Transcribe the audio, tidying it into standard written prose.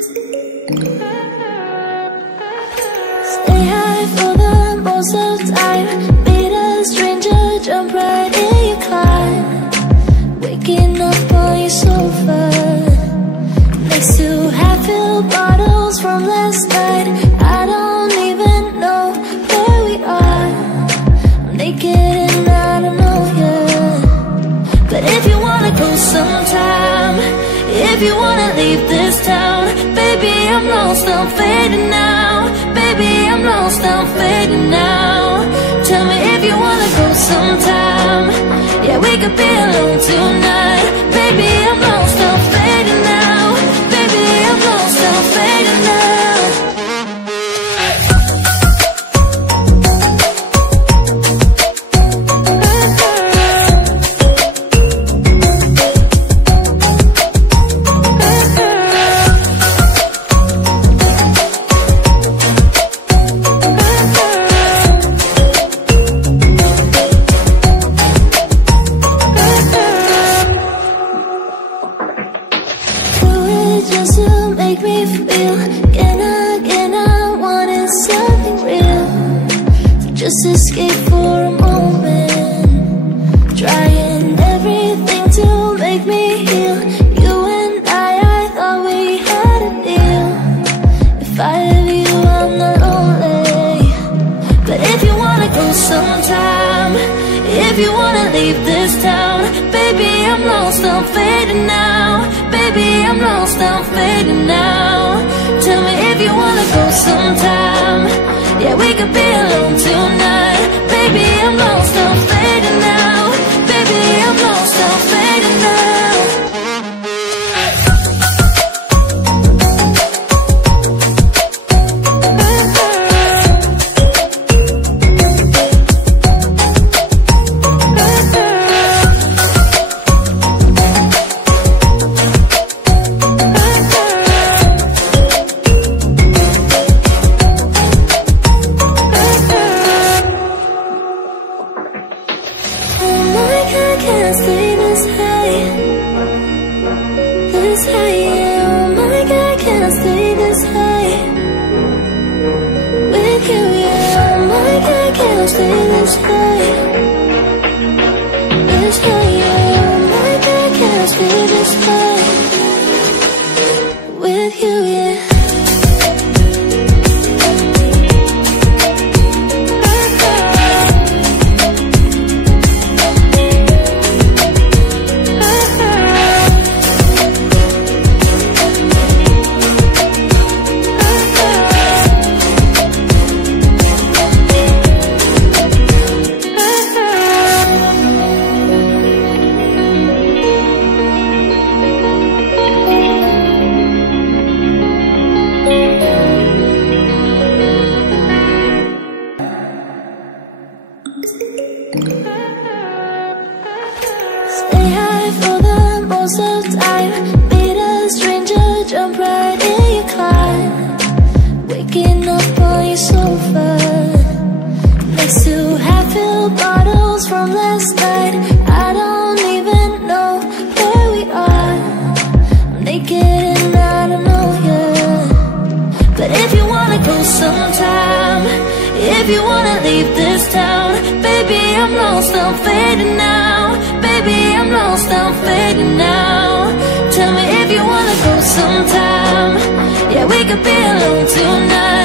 Stay high for the most of the time. Meet a stranger, jump right in your car. Waking up on your sofa, next to half-filled bottles from last night. I don't even know where we are. I'm naked and I don't know you. But if you wanna go sometime, if you wanna leave this town, baby, I'm lost, I'm fading now. Baby, I'm lost, I'm fading now. Tell me if you wanna go sometime. Yeah, we could be alone tonight. Baby, I'm lost, I'm fading now. Baby, I'm lost, I'm fading now. Just to make me feel again, I wanted something real. So just escape for a moment, trying everything to make me heal. You and I thought we had a deal. If I have you, I'm not lonely. But if you wanna go sometime, if you wanna leave this town, baby, I'm lost, I'm fading now. Baby, I'm lost, I'm fading now. Tell me if you wanna go sometime. Yeah, we could be alone tonight. Baby, I'm lost, I'm fading now. Baby, I'm lost, I'm fading now. Stay high for the most of the time. Meet a stranger, jump right in your car. Waking up on your sofa, next to half-filled bottles from last night. I don't even know where we are. I'm naked and I don't know you. But if you wanna go sometime, if you wanna leave this town, baby, I'm lost, I'm fading now. Baby, I'm lost, I'm fading now. Tell me if you wanna go sometime. Yeah, we could be alone tonight.